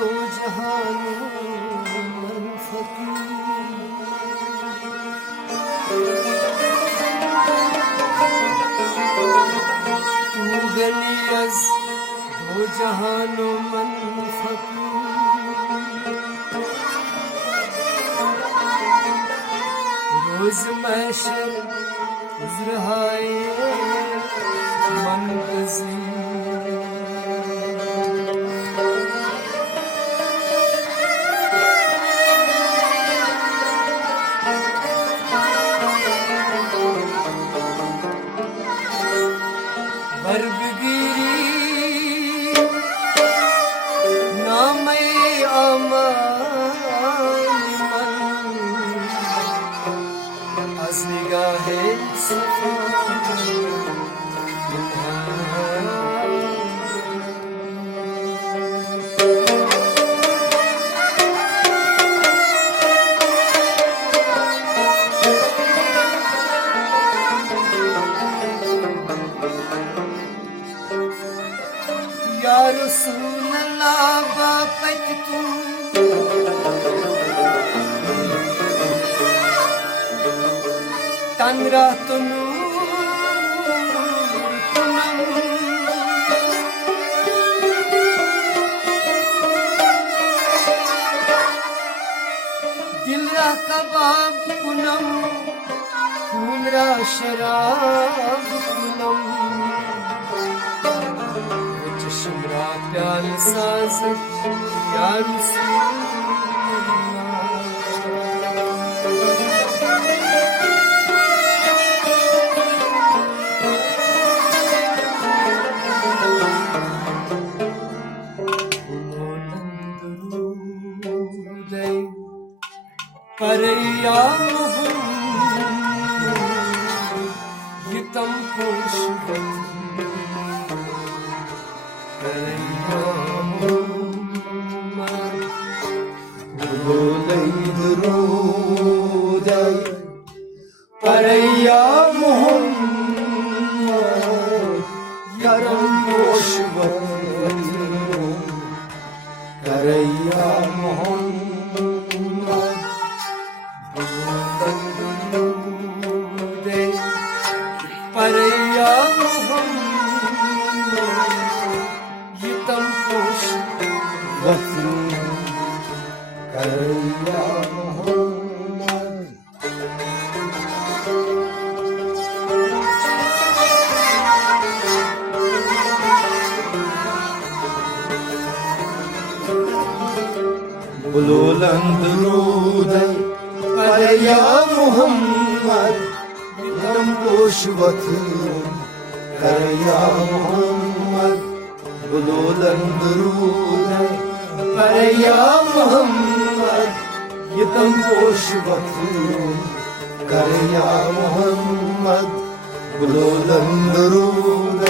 दो जहानों मन फकीर, तू गनी अज दो जहानों मन फकीर, रोज महशर गुजरहाए मन पजीर। बरबगिरी नामे अमान मन, az nigahe safa Ya Resulallah bapak tu Tanra tu nur punam, Dilra kabab punam, Khunra sharab punam, चश्मरा प्याल साज या परया युतम पोष Paraya Muhammad Yaram Boşvat Paraya Muhammad Paraya Muhammad Yitam Boşvat Paraya बुलंद रूद या मोहम्मद हम पोशवत कर या मोहम्मद बुलंद रूद या मोहम्मद यतम पोशवत कर या मोहम्मद बुलंद rude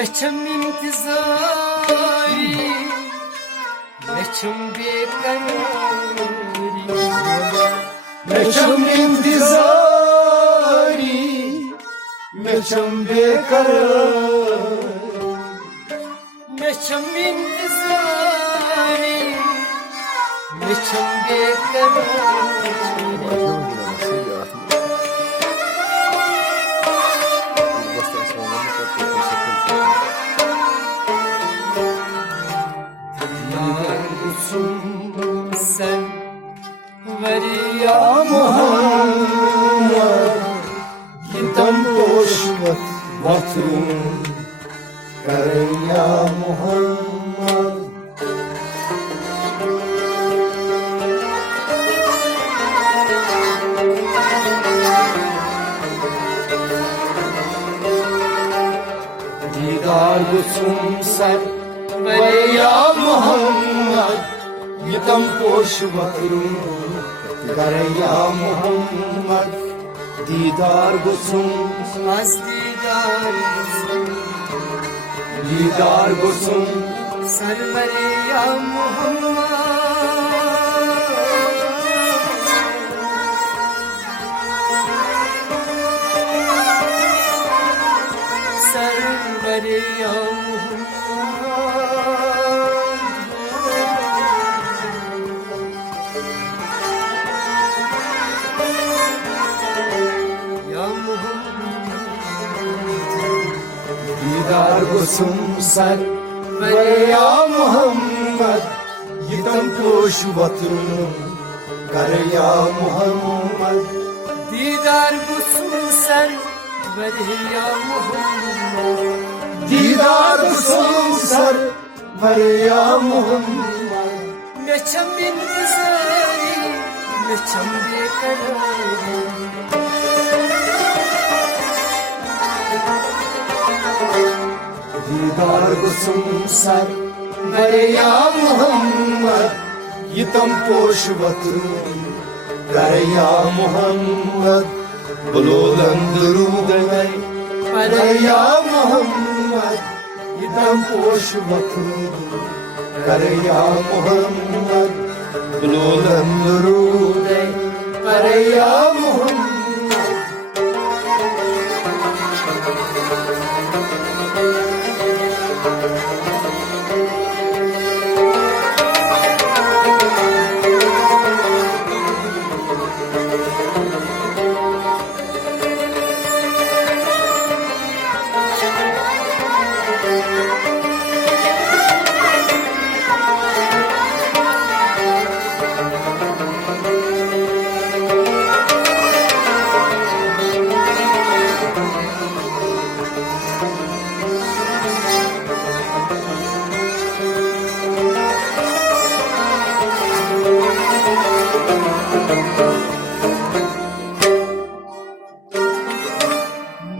Meçhum intizari, meçhum bekarari, meçhum intizari, meçhum bekarari, meçhum intizari, meçhum bekarari. Sen ver ya Muhammed, Yitam पोश वत्रुम करया मोहम्मद। दीदार गुसुम सर करया मोहम्मद यतम पोश वत्रुम करया मोहम्मद। दीदार गुसुम az didar दीदार गुसुम सरवरे या मोहम्मद सरवरे या दीदार गुसुम सर करया मोहम्मद यतम पोश वत्रुम करया मोहम्मद। दीदार गुसुम सरवरे या मोहम्मद दीदार गुसुम सर करया मोहम्मद। मेçam intizari meçam bekarari दीदार गुसुम सर करया मोहम्मद यतम पोश वत्रुम करया मोहम्मद। बुलंद दुरूद करया मोहम्मद यतम पोश वत्रुम करया मोहम्मद। बुलंद दुरूद करया मोहम्मद।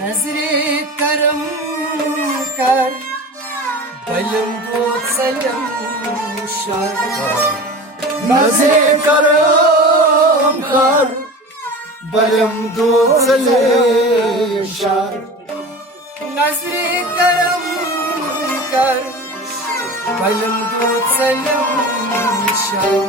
नजरे करम कर बलम दो सलम शाह नज़े करम कर बलम दो चले शार। नजरे करम कर बलम दो सलम शाह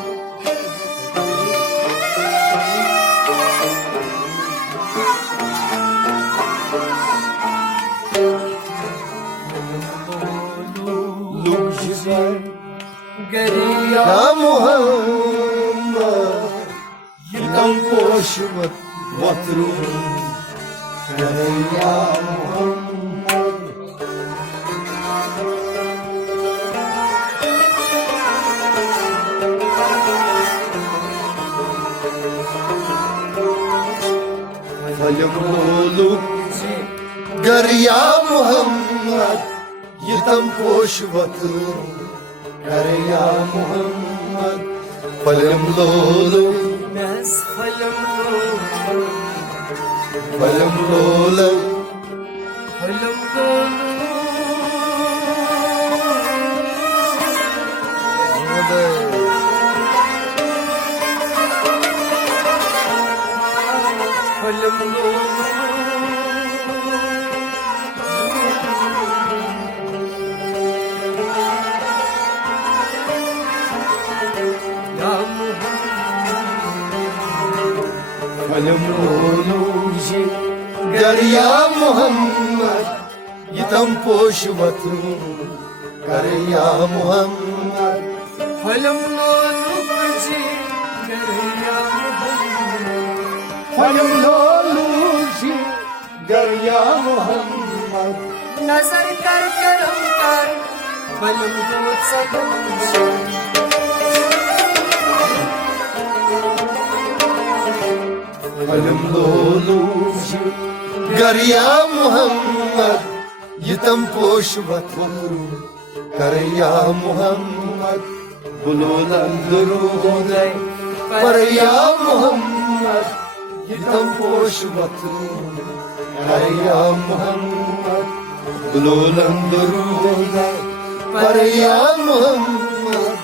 गरिया या मोहम्मद यतम पोश वत्रुम करया मोहम्मद। फलमोलू गरिया मोहम्मद यतम पोश वत्रुम करया मोहम्मद। फलम लोलू नस फलम फलम लोलू फलम लोलू गरिया मोहम्मद यतम पोश वत्रुम करया मोहम्मद। फलम लोलुजी गरिया फलम लोलू गरिया मोहम्मद। नजर कर करम कर बलम दो सलम फलम लोलू गरिया मोहम्मद यतम पोश वतन करया मोहम्मद बुलंद दुरूद परया मोहम्मद यतम पोश वतन करया मोहम्मद बुलंद दुरूद परया मोहम्मद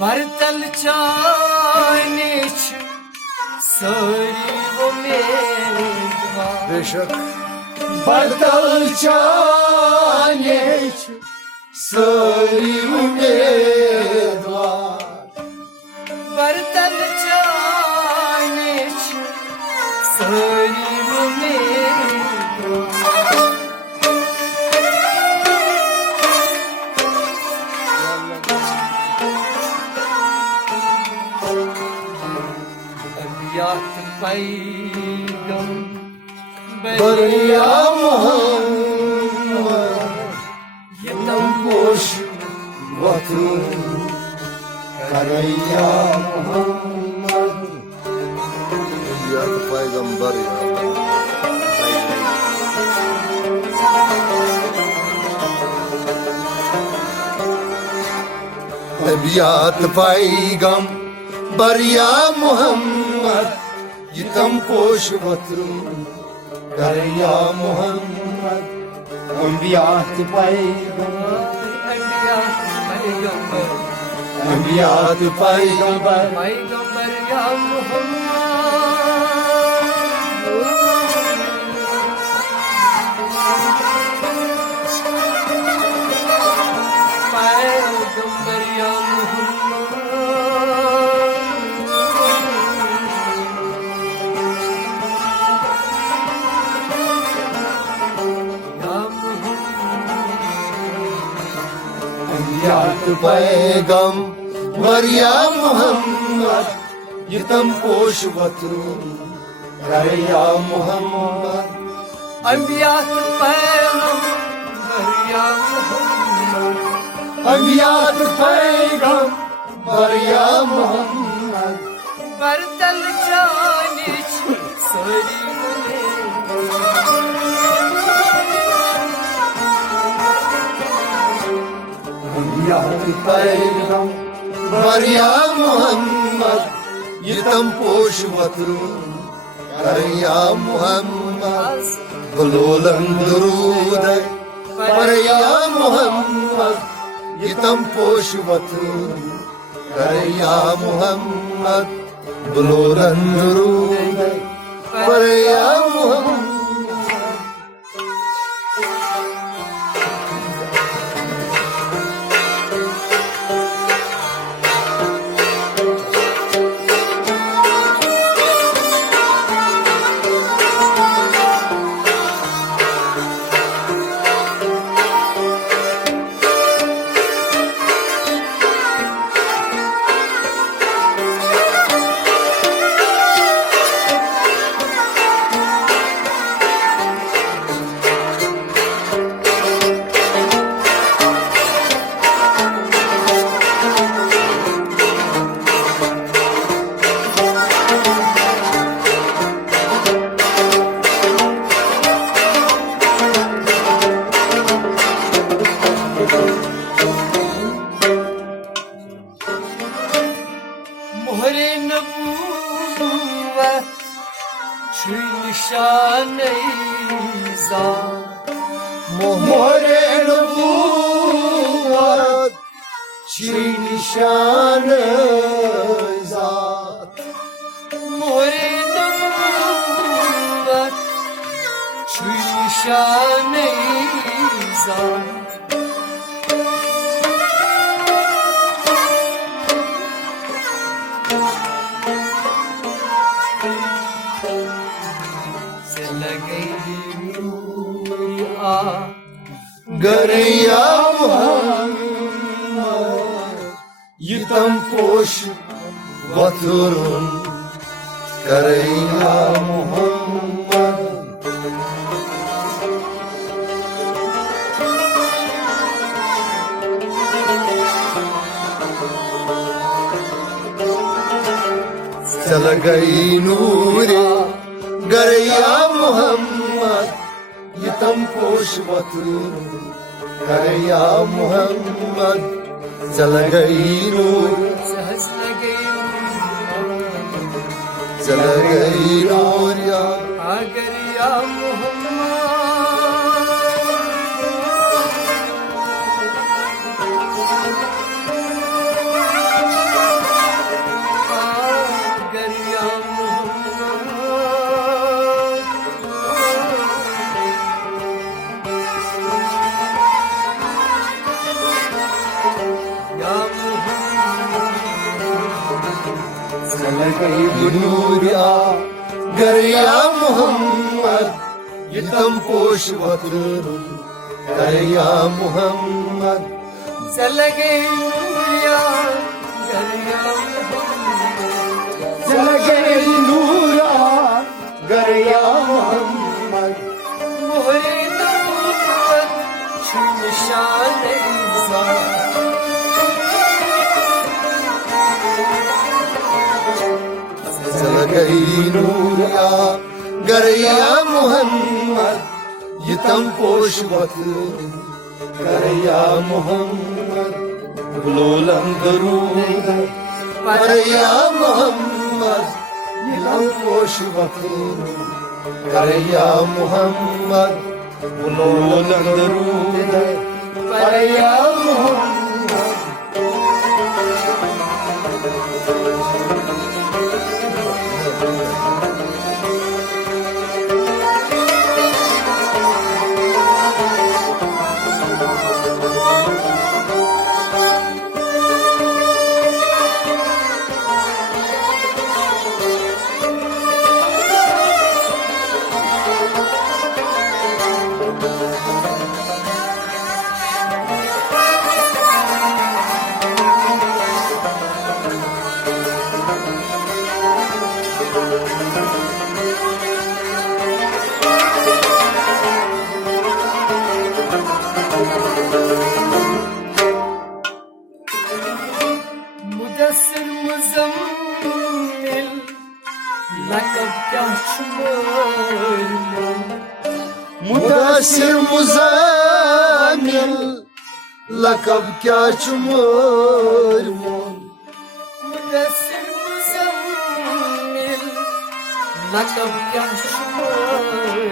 बरतल चानिच सारी उम्मीदवार बेशक बदल जाने सारी उम्मीदवार बरतल चानिच सारी उम्मीदवार अबियात पैगम बरिया मोहम्मद यतम पोश वतन करया मोहम्मद या पैगंबर अबियात पैगम बरिया मोहम्मद यतम पोश वतन करया मोहम्मद अंबियात पैगंबर अंबियात पैगंबर पैगंबर या मोहम्मद पैगंबर या अंबियात पैगम बरिया मोहम्मद यतम पोश वतन करया मोहम्मद अंबियात पैगंबर या मोहम्मद अंबियात पैगम बरिया मोहम्मद बरतल चानिच सारी अंबियात पैगम बरिया मोहम्मद यतम पोश वतन करया मोहम्मद बुलंद दुरूद परया मोहम्मद यतम पोश वतन करया मोहम्मद बुलंद दुरूद परया मोहम्मद मोहरे नबूवत श्री निशान मोहरे नबूवत श्री निशान जात मोहरे नबूवत श्री निशान ईसा से लगे आ गरया युतम पोष वतुरुन करैया मोहम्मद चल गई नूरे गरया मोहम्मद युतम पोष वतुरुन करैया मोहम्मद चल गई नूर सहज लगे चल गई नूरिया अगर या चल गई नूरिया गरया मोहम्मद युतम पोष वतुरुन करैया मोहम्मद चल गई नूरिया गरिया चल गई नूरा गरया मोहम्मद मोहरे नबूवत निशान ईसा चल गई नूरिया गरया मोहम्मद युतम पोष वतुरुन करैया मोहम्मद बुलंद दरूद करैया मोहम्मद युतम पोष वतुरुन करैया मोहम्मद बुलंद दरूद करैया मोहम्मद मुदस्सिर मुज़म्मिल लक़ब क्या शुमार मुदासिर मुज़म्मिल लक़ब क्या चुमर मुदस्सिर मुज़म्मिल लक़ब क्या शुमार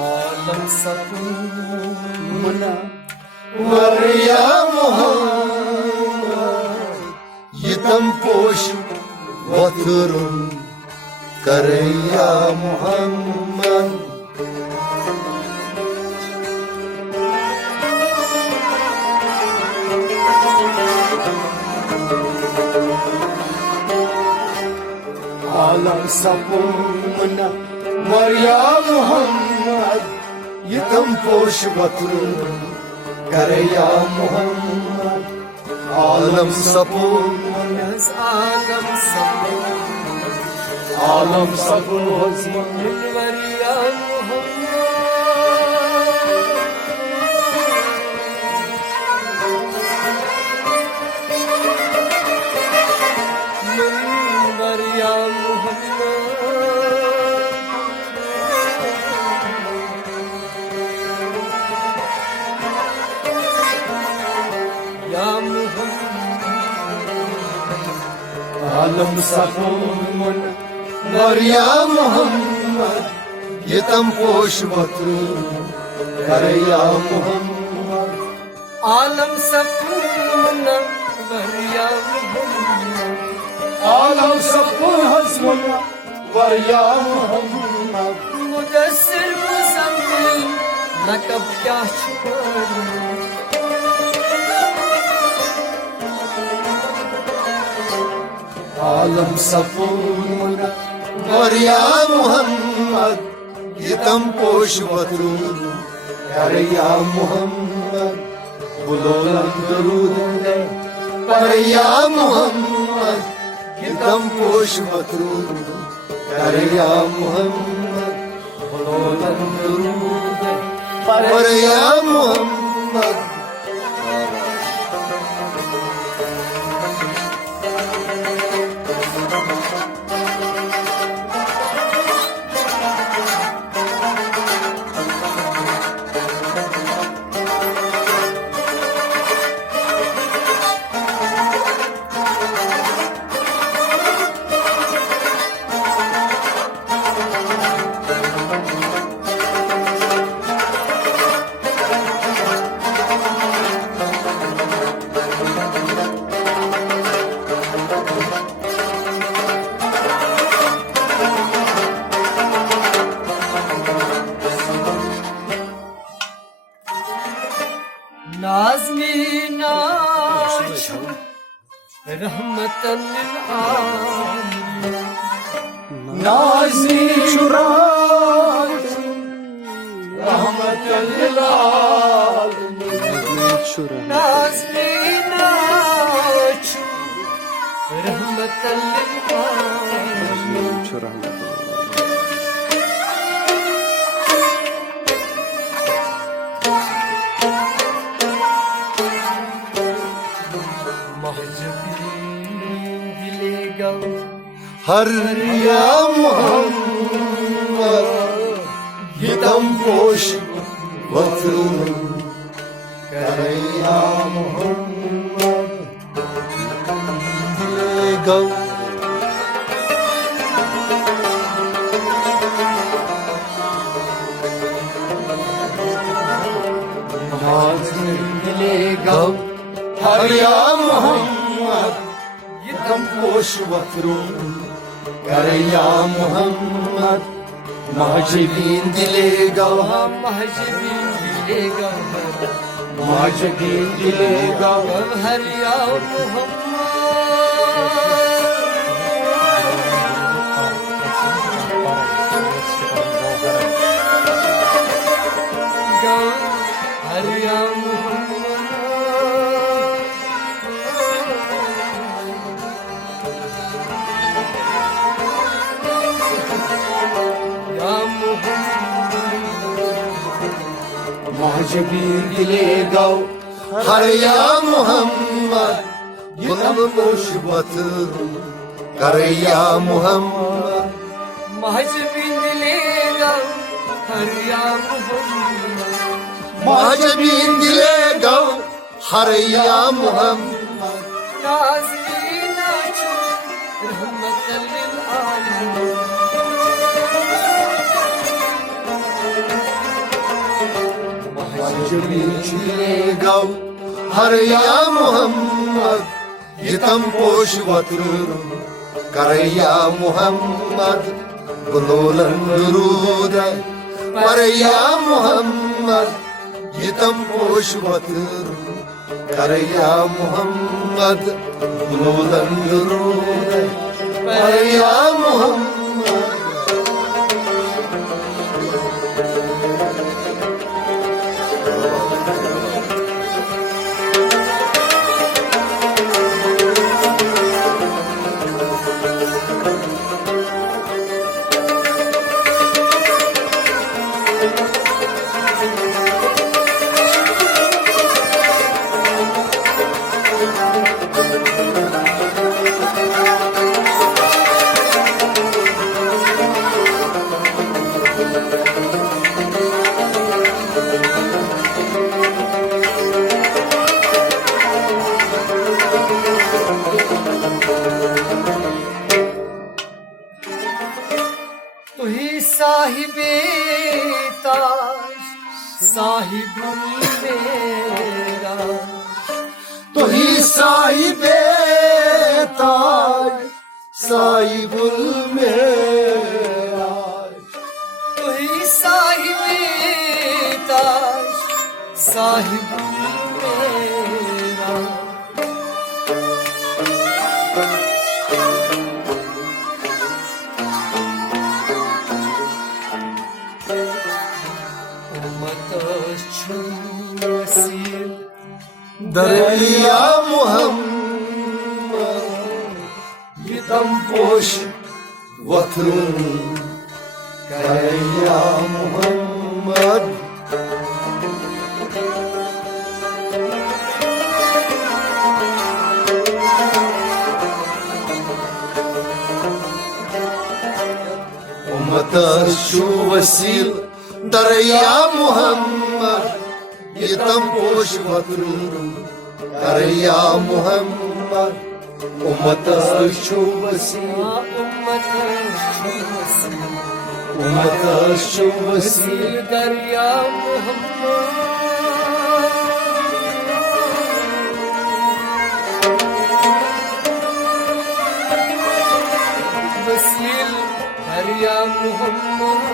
आलम सपूना मरिया मोहम्मद युतम पोष वतुरुन करैया मोहम्मद आलम सपूना मरिया मोहम्मद युतम पोष वतुरुन करैया मोहम्मद आलम सपून आलम सपून वरिया आलम सपून मरिया मोहम्मद युतम पोष वतुरुन करैया मोहम्मद आलम सपून वरिया मोहम्मद आलम सफर हस्बुना वरिया मोहम्मद मुदस्सिर मुज़म्मिल लक़ब क्या शुक्र आलम सफर वरिया मोहम्मद हितम पोश वतरू या मोहम्मद बुलोलन दरूद पर या मोहम्मद हितम पोश वतरू या मोहम्मद बुलोलन दरूद पर या मोहम्मद नाज़नी नाशु रहमतन लिल आलमीन नाज़नी शुरात रहमतल लिल आलमीन नाज़नी नाशु रहमतन लिल आलमीन हर या मोहम्मद हितम पोश वतरू या मोहम्मद गौ गौ हर या मोहम्मद हितम पोश वतरू या मोहम्मद महजबीन दिलेगा महजबीन दिलेगा महजबीन दिलेगा हर या मोहम्मद हर या महजबीन दिलेगा हर या मोहम्मद हितम पोश वतरू या मोहम्मद महजबीन दिलेगा हर या मोहम्मद महजबीन दिलेगा हर या मोहम्मद नाज़नी नाशु रहमतल लिल आलमीन महजबीन दिलेगा हर या मोहम्मद हितम पोश वतरू या मोहम्मद बुलोलन दरूद पर या मोहम्मद हितम पोश वतरू या मोहम्मद बुलोलन दरूद पर या मोहम्मद साहिबे ताश साहिबुल मेरा तो ही साहिबे ताज साहिबुल मेराज, तू ही साहिबे ताज साहिबुल मेरा। वसील दरिया मुहम्मद यितम पोश वथरुन करैया मुहम्मद। उम्मत शु वसील दरिया मुहम्मद यितम पोश वथरुन करैया मुहम्मद। उम्मत शु वसील उम्मत शु वसील दरिया वसील दरिया मुहम्मद।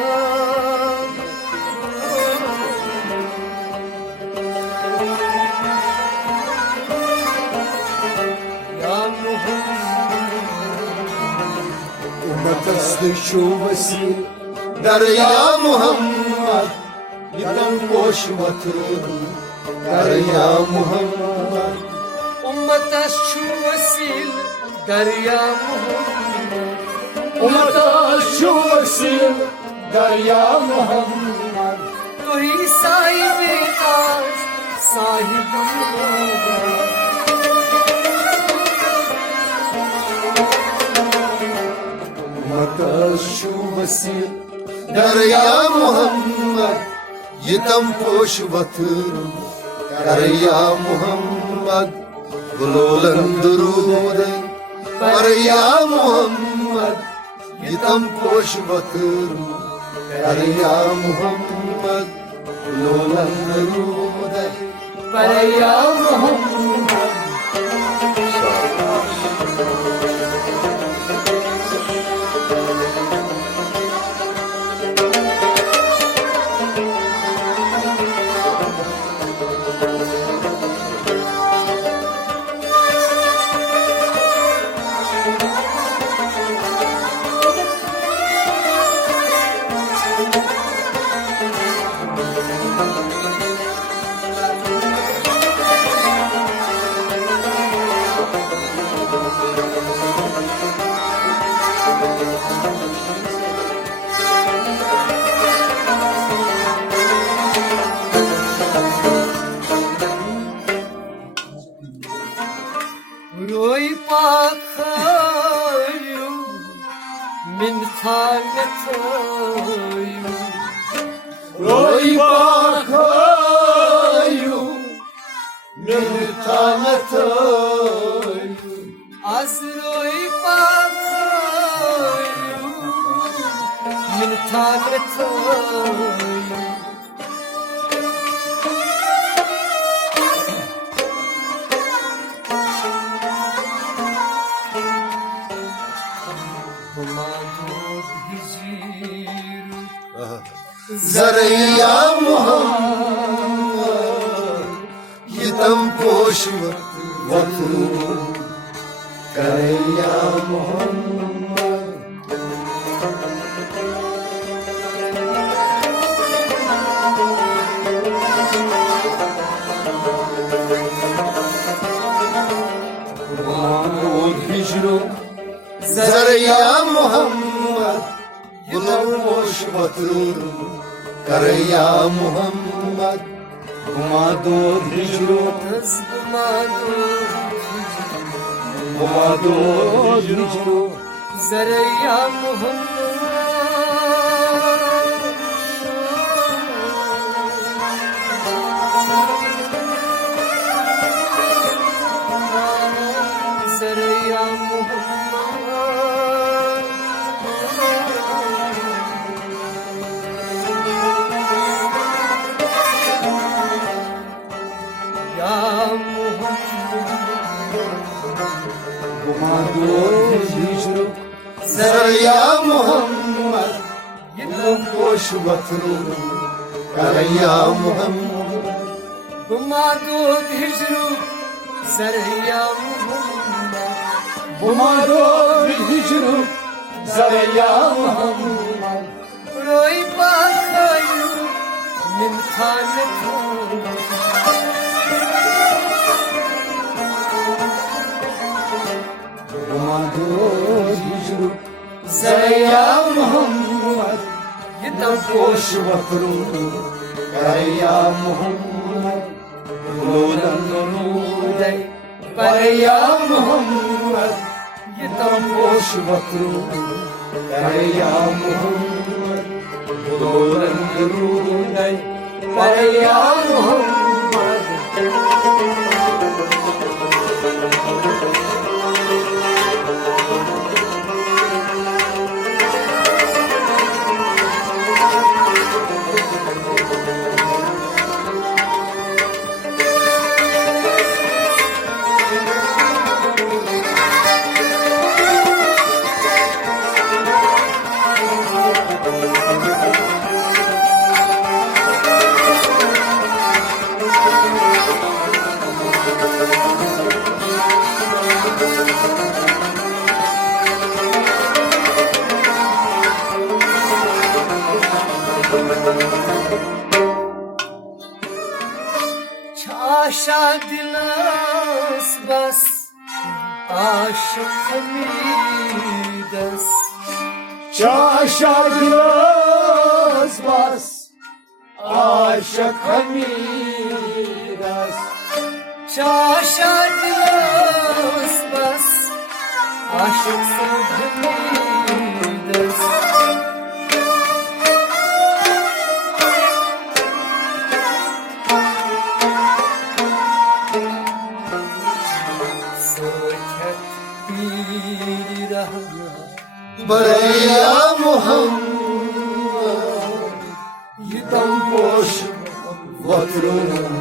या उम्मत शु वसील दरिया मुहम्मद यितम पोश वथरुन करैया मुहम्मद। उम्मत शु वसील दरिया मुहम्मद। उम्मत शु वसील दरिया मुहम्मद। तू ही साहिबे ताज साहिबुल मेरा। उम्मत शु वसील दरिया मुहम्मद यितम पोश वथरुन करैया मुहम्मद। बुलोलन दुरूद करैया मुहम्मद यितम पोश वथरुन करैया मुहम्मद। बुलोलन दुरूद करैया मुहम्मद। روی پاکایم من خانتایم. روی باکایم من تانتایم. از روی پاکایم من خانتایم. ज़रिया मुहम्मद यितम पोश वथरुन करैया मुहम्मद। ज़रिया मुहम्मद बुलंद पोश वथरुन करैया मुहम्मद। घुमा दो हिजरो घुमा दो हिजरो ज़रिया मुहम्मद। ज़रिया मुहम्मद। या Muhammad hicruk Zarya Muhammad Yılım boş batırım Karaya Muhammad Bumadod hicru Zarya Muhammad Bumadod hicruk Zarya Muhammad Roy bakayu min khanetum Bumadod hicruk Zarya Muhammad Yidam Boş batırım Karaya Muhammad Bulan nuruday Karaya Muhammad Yidam boş batırım Karaya Muhammad Bulan nuruday Karaya Muhammad Çaşa dilas bas Aşık hamidas Çaşa gilas bas Aşık hamidas Çaşa dilas bas Aşık hamidas Söket bir rahmet Baraya Muhammad Yıdan boş vatırım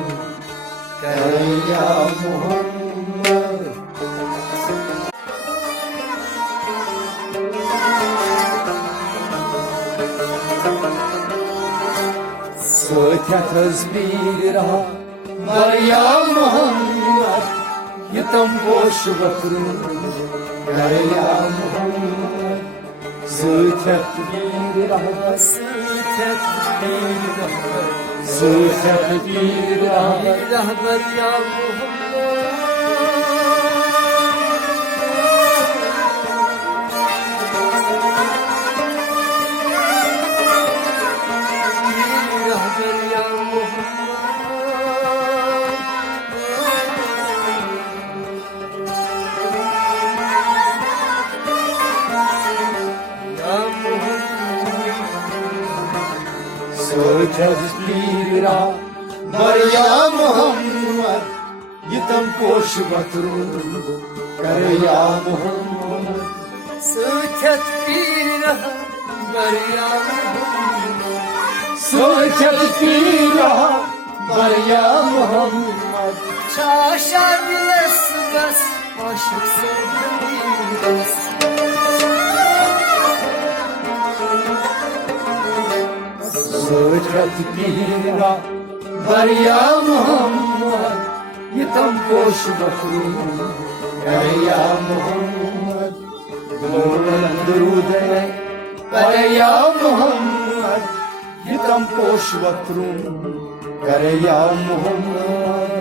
Karaya Muhammad Söket bir rahat Baraya Muhammad Yıdan boş vatırım Karaya Muhammad Söket bir rahat Söket bir rahmet Söket bir rahat Bir rahmet ya Muhammed Bir rahmet ya Söket bir rahat Baraya Muhammad Yıdan boş vatırım Karaya Muhammad Söket bir rahmet ya Muhammed Söket bir rahat Baraya Muhammad Çaşa biles bas Aşık sevdiğimiz Söket bir rahat Baraya Muhammad Yıdan boş vatırım Karaya Muhammad Bulan nuruday Karaya Muhammad Yıdan boş vatırım Karaya Muhammad